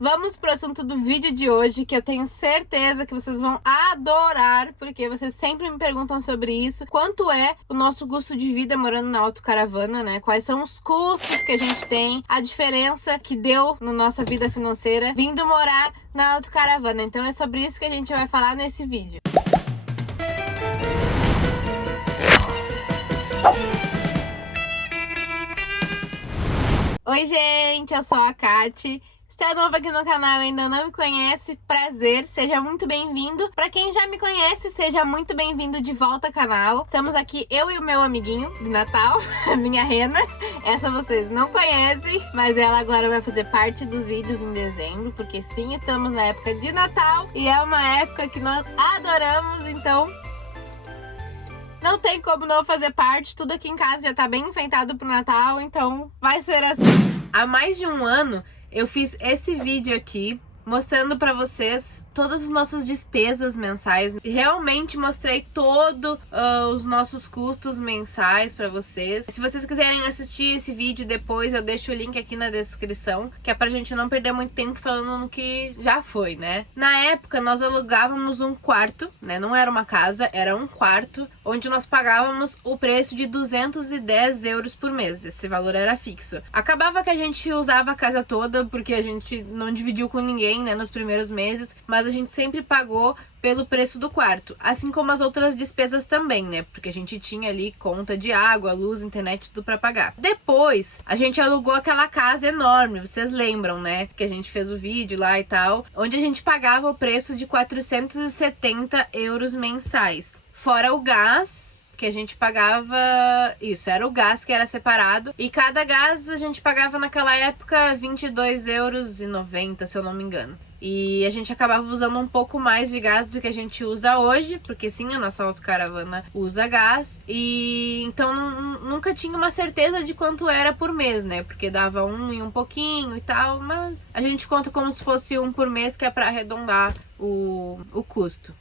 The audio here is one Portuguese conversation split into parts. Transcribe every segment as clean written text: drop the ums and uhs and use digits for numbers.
Vamos pro assunto do vídeo de hoje, que eu tenho certeza que vocês vão adorar, porque vocês sempre me perguntam sobre isso. Quanto é o nosso custo de vida morando na autocaravana, né? Quais são os custos que a gente tem, a diferença que deu na nossa vida financeira vindo morar na autocaravana. Então é sobre isso que a gente vai falar nesse vídeo. Oi, gente, eu sou a Kati. Se é novo aqui no canal e ainda não me conhece, prazer, seja muito bem-vindo. Pra quem já me conhece, seja muito bem-vindo de volta ao canal. Estamos aqui, eu e o meu amiguinho de Natal, a minha Rena. Essa vocês não conhecem, mas ela agora vai fazer parte dos vídeos em dezembro, porque sim, estamos na época de Natal e é uma época que nós adoramos, então não tem como não fazer parte. Tudo aqui em casa já tá bem enfeitado pro Natal, então vai ser assim. Há mais de um ano eu fiz esse vídeo aqui mostrando pra vocês todas as nossas despesas mensais. Realmente mostrei todos os nossos custos mensais pra vocês. Se vocês quiserem assistir esse vídeo depois, eu deixo o link aqui na descrição, que é pra gente não perder muito tempo falando no que já foi, né? Na época, nós alugávamos um quarto, né? Não era uma casa, era um quarto, onde nós pagávamos o preço de 210 euros por mês. Esse valor era fixo. Acabava que a gente usava a casa toda, porque a gente não dividiu com ninguém, né, nos primeiros meses, mas a gente sempre pagou pelo preço do quarto, assim como as outras despesas também, né, porque a gente tinha ali conta de água, luz, internet, tudo pra pagar. Depois, a gente alugou aquela casa enorme, vocês lembram, né, que a gente fez o vídeo lá e tal, onde a gente pagava o preço de 470 euros mensais, fora o gás, que a gente pagava, isso, era o gás que era separado, e cada gás a gente pagava naquela época 22,90 euros, se eu não me engano. E a gente acabava usando um pouco mais de gás do que a gente usa hoje, porque sim, a nossa autocaravana usa gás, e então nunca tinha uma certeza de quanto era por mês, né, porque dava um e um pouquinho e tal, mas a gente conta como se fosse um por mês, que é para arredondar o custo.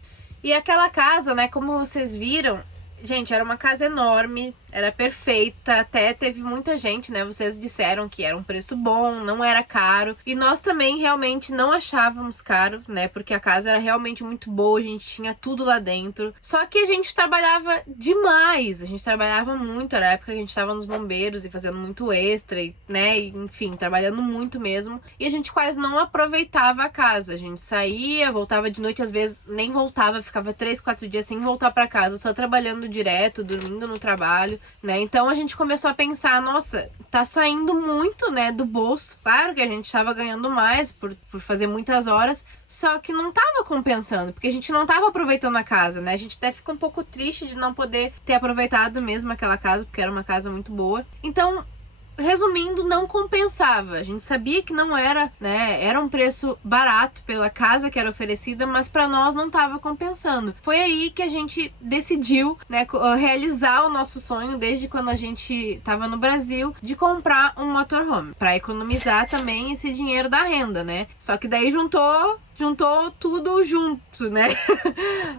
E aquela casa, né, como vocês viram, gente, era uma casa enorme, era perfeita, até teve muita gente, né, vocês disseram que era um preço bom, não era caro, e nós também realmente não achávamos caro, né, porque a casa era realmente muito boa, a gente tinha tudo lá dentro, só que a gente trabalhava demais, a gente trabalhava muito, era a época que a gente estava nos bombeiros e fazendo muito extra, e, né, e, enfim, trabalhando muito mesmo, e a gente quase não aproveitava a casa, a gente saía, voltava de noite, às vezes nem voltava, ficava 3, 4 dias sem voltar pra casa, só trabalhando direto, dormindo no trabalho, né? Então a gente começou a pensar, nossa, tá saindo muito, né, do bolso. Claro que a gente tava ganhando mais por fazer muitas horas, só que não tava compensando, porque a gente não tava aproveitando a casa, né? A gente até fica um pouco triste de não poder ter aproveitado mesmo aquela casa, porque era uma casa muito boa. Então, resumindo, não compensava. A gente sabia que não era, né, era um preço barato pela casa que era oferecida, mas para nós não estava compensando. Foi aí que a gente decidiu, né, realizar o nosso sonho desde quando a gente estava no Brasil, de comprar um motorhome, para economizar também esse dinheiro da renda, né? Só que daí juntou tudo junto, né?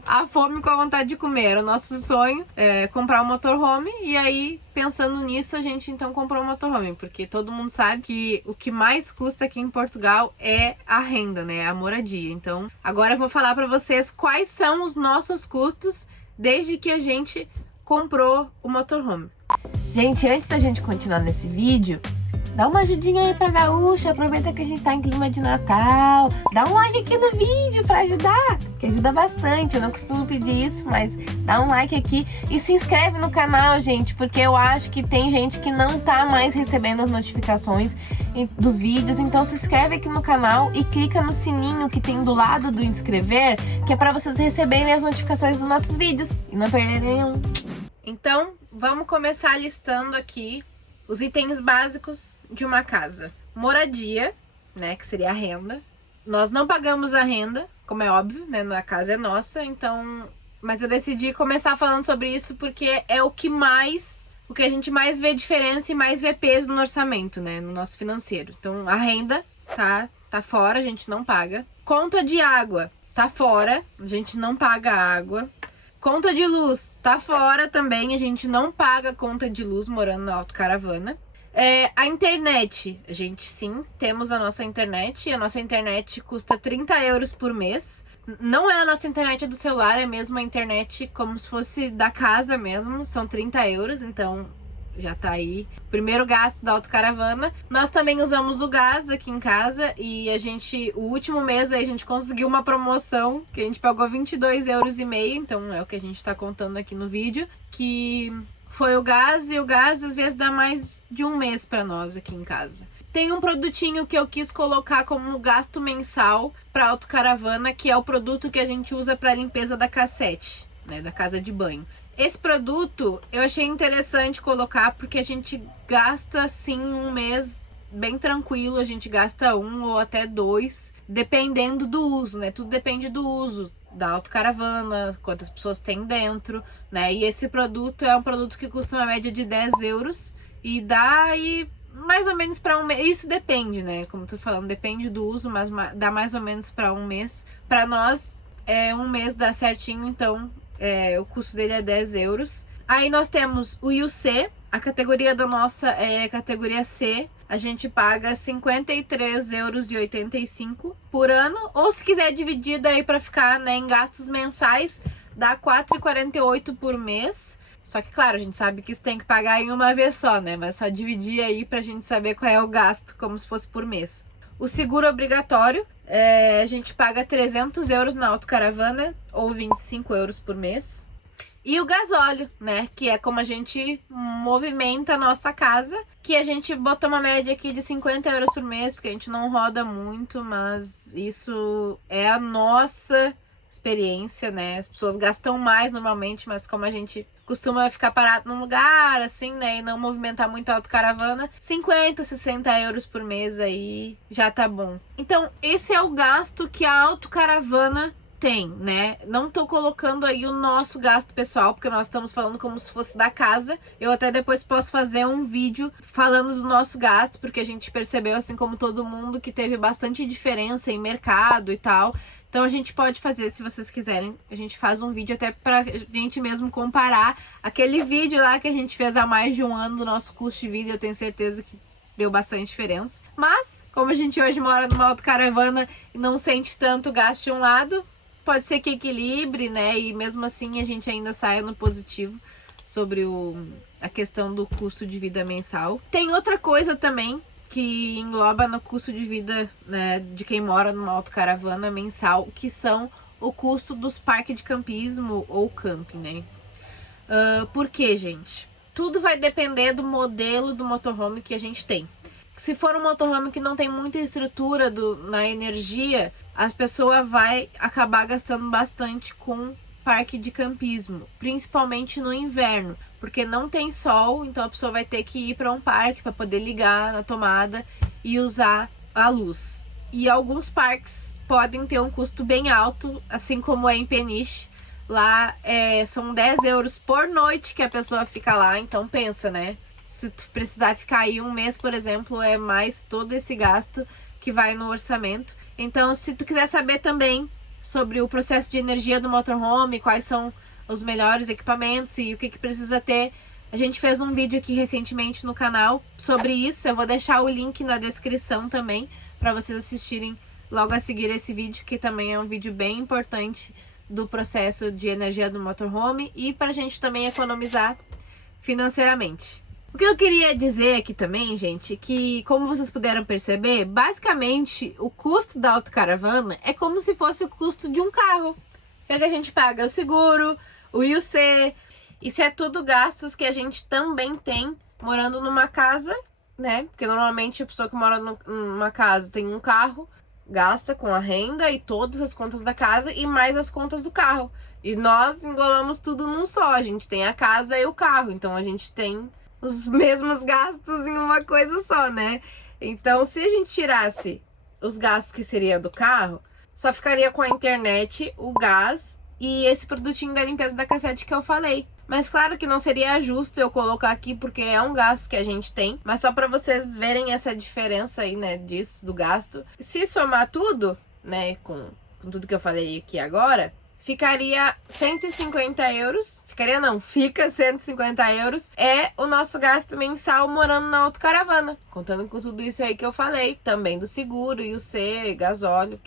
A fome com a vontade de comer. Era o nosso sonho, comprar um motorhome. E aí, pensando nisso, a gente então comprou um motorhome. Porque todo mundo sabe que o que mais custa aqui em Portugal é a renda, né? A moradia. Então, agora eu vou falar pra vocês quais são os nossos custos desde que a gente comprou o motorhome. Gente, antes da gente continuar nesse vídeo, dá uma ajudinha aí pra gaúcha, aproveita que a gente tá em clima de Natal, dá um like aqui no vídeo pra ajudar, que ajuda bastante. Eu não costumo pedir isso, mas dá um like aqui e se inscreve no canal, gente, porque eu acho que tem gente que não tá mais recebendo as notificações dos vídeos, então se inscreve aqui no canal e clica no sininho que tem do lado do inscrever, que é pra vocês receberem as notificações dos nossos vídeos e não perderem nenhum. Então, vamos começar listando aqui os itens básicos de uma casa. Moradia, né, que seria a renda. Nós não pagamos a renda, como é óbvio, né, a casa é nossa, então... Mas eu decidi começar falando sobre isso porque é o que a gente mais vê diferença e mais vê peso no orçamento, né, no nosso financeiro. Então, a renda tá fora, a gente não paga. Conta de água tá fora, a gente não paga água. Conta de luz tá fora também, a gente não paga conta de luz morando na autocaravana. A internet, gente, sim, temos a nossa internet. A nossa internet custa 30 euros por mês. Não é a nossa internet do celular, é mesmo a internet como se fosse da casa mesmo. São 30 euros, então já tá aí. Primeiro gasto da autocaravana. Nós também usamos o gás aqui em casa e o último mês aí a gente conseguiu uma promoção que a gente pagou 22,5 euros, então é o que a gente tá contando aqui no vídeo, que foi o gás, e o gás às vezes dá mais de um mês pra nós aqui em casa. Tem um produtinho que eu quis colocar como gasto mensal para autocaravana, que é o produto que a gente usa para limpeza da cassete, né, da casa de banho. Esse produto eu achei interessante colocar porque a gente gasta assim um mês bem tranquilo, a gente gasta 1 ou até 2, dependendo do uso, né? Tudo depende do uso da autocaravana, quantas pessoas tem dentro, né? E esse produto é um produto que custa uma média de 10 euros e dá aí mais ou menos para um mês. Isso depende, né? Como eu tô falando, depende do uso, mas dá mais ou menos para um mês. Para nós, um mês dá certinho, então o custo dele é 10 euros. Aí nós temos o UC, a categoria da nossa é a categoria C. A gente paga 53,85 euros por ano. Ou se quiser dividir daí para ficar, né, em gastos mensais, dá 4,48 por mês. Só que, claro, a gente sabe que isso tem que pagar em uma vez só, né? Mas só dividir aí pra gente saber qual é o gasto, como se fosse por mês. O seguro obrigatório, a gente paga 300 euros na autocaravana, ou 25 euros por mês. E o gasóleo, né? Que é como a gente movimenta a nossa casa, que a gente botou uma média aqui de 50 euros por mês, porque a gente não roda muito, mas isso é a nossa experiência, né? As pessoas gastam mais normalmente, mas como a gente costuma ficar parado num lugar, assim, né, e não movimentar muito a autocaravana, 50, 60 euros por mês aí já tá bom. Então, esse é o gasto que a autocaravana tem, né? Não tô colocando aí o nosso gasto pessoal, porque nós estamos falando como se fosse da casa. Eu até depois posso fazer um vídeo falando do nosso gasto, porque a gente percebeu, assim como todo mundo, que teve bastante diferença em mercado e tal. Então a gente pode fazer, se vocês quiserem, a gente faz um vídeo até pra gente mesmo comparar aquele vídeo lá que a gente fez há mais de um ano do nosso custo de vida. Eu tenho certeza que deu bastante diferença. Mas, como a gente hoje mora numa autocaravana e não sente tanto gasto de um lado, pode ser que equilibre, né? E mesmo assim a gente ainda saia no positivo sobre a questão do custo de vida mensal. Tem outra coisa também que engloba no custo de vida, né, de quem mora numa autocaravana mensal, que são o custo dos parques de campismo ou camping, né? Por quê, gente? Tudo vai depender do modelo do motorhome que a gente tem. Se for um motorhome que não tem muita estrutura na energia, a pessoa vai acabar gastando bastante com parque de campismo, principalmente no inverno, porque não tem sol, então a pessoa vai ter que ir para um parque para poder ligar na tomada e usar a luz. E alguns parques podem ter um custo bem alto, assim como é em Peniche. Lá são 10 euros por noite que a pessoa fica lá, então pensa, né? Se tu precisar ficar aí um mês, por exemplo, é mais todo esse gasto que vai no orçamento. Então, se tu quiser saber também sobre o processo de energia do motorhome, quais são os melhores equipamentos e o que precisa ter, a gente fez um vídeo aqui recentemente no canal sobre isso. Eu vou deixar o link na descrição também para vocês assistirem logo a seguir esse vídeo, que também é um vídeo bem importante do processo de energia do motorhome e para a gente também economizar financeiramente. O que eu queria dizer aqui também, gente, que como vocês puderam perceber, basicamente o custo da autocaravana é como se fosse o custo de um carro. Que a gente paga o seguro, o IUC, isso é tudo gastos que a gente também tem morando numa casa, né? Porque normalmente a pessoa que mora numa casa tem um carro, gasta com a renda e todas as contas da casa e mais as contas do carro. E nós englobamos tudo num só, a gente tem a casa e o carro, então a gente tem os mesmos gastos em uma coisa só, né? Então, se a gente tirasse os gastos que seria do carro, só ficaria com a internet, o gás e esse produtinho da limpeza da cassete que eu falei. Mas claro que não seria justo eu colocar aqui, porque é um gasto que a gente tem, mas só para vocês verem essa diferença aí, né, disso, do gasto. Se somar tudo, né, com tudo que eu falei aqui agora, ficaria 150 euros. Ficaria não, fica 150 euros. É o nosso gasto mensal morando na autocaravana. Contando com tudo isso aí que eu falei. Também do seguro, IUC, gasóleo,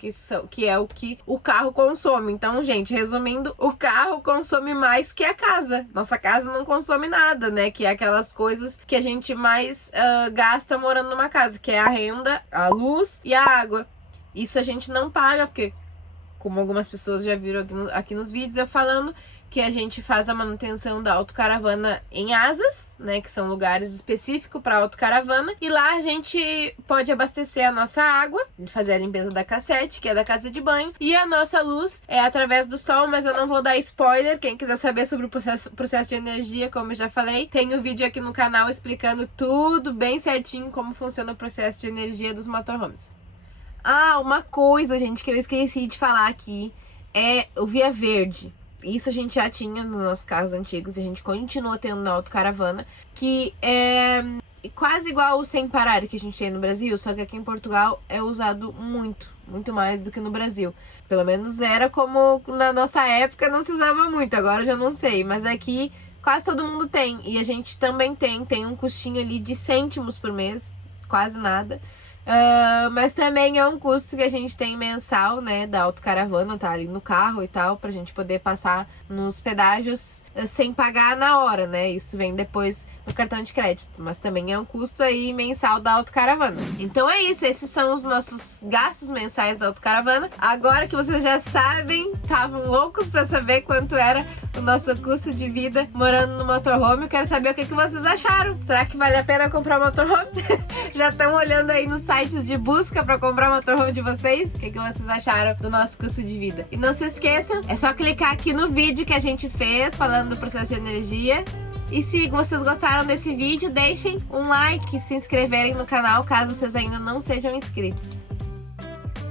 que é o que o carro consome. Então, gente, resumindo, o carro consome mais que a casa. Nossa casa não consome nada, né? Que é aquelas coisas que a gente mais gasta morando numa casa. Que é a renda, a luz e a água. Isso a gente não paga, porque, como algumas pessoas já viram aqui nos vídeos, eu falando que a gente faz a manutenção da autocaravana em Asas, né, que são lugares específicos para autocaravana, e lá a gente pode abastecer a nossa água, fazer a limpeza da cassete, que é da casa de banho, e a nossa luz é através do sol, mas eu não vou dar spoiler. Quem quiser saber sobre o processo de energia, como eu já falei, tem um vídeo aqui no canal explicando tudo bem certinho como funciona o processo de energia dos motorhomes. Ah, uma coisa, gente, que eu esqueci de falar aqui é o Via Verde. Isso a gente já tinha nos nossos carros antigos e a gente continua tendo na autocaravana, que é quase igual o Sem Parar que a gente tem no Brasil, só que aqui em Portugal é usado muito mais do que no Brasil. Pelo menos era como na nossa época não se usava muito, agora eu já não sei, mas aqui quase todo mundo tem. E a gente também tem um custinho ali de cêntimos por mês, quase nada. Mas também é um custo que a gente tem mensal, né, da autocaravana, tá ali no carro e tal, pra gente poder passar nos pedágios sem pagar na hora, né, isso vem depois no cartão de crédito, mas também é um custo aí mensal da autocaravana. Então é isso, esses são os nossos gastos mensais da autocaravana. Agora que vocês já sabem, estavam loucos pra saber quanto era o nosso custo de vida morando no motorhome, eu quero saber o que vocês acharam. Será que vale a pena comprar um motorhome? Já estão olhando aí nos sites de busca pra comprar o motorhome de vocês? O que vocês acharam do nosso custo de vida? E não se esqueçam, é só clicar aqui no vídeo que a gente fez falando do processo de energia. E se vocês gostaram desse vídeo, deixem um like e se inscreverem no canal caso vocês ainda não sejam inscritos.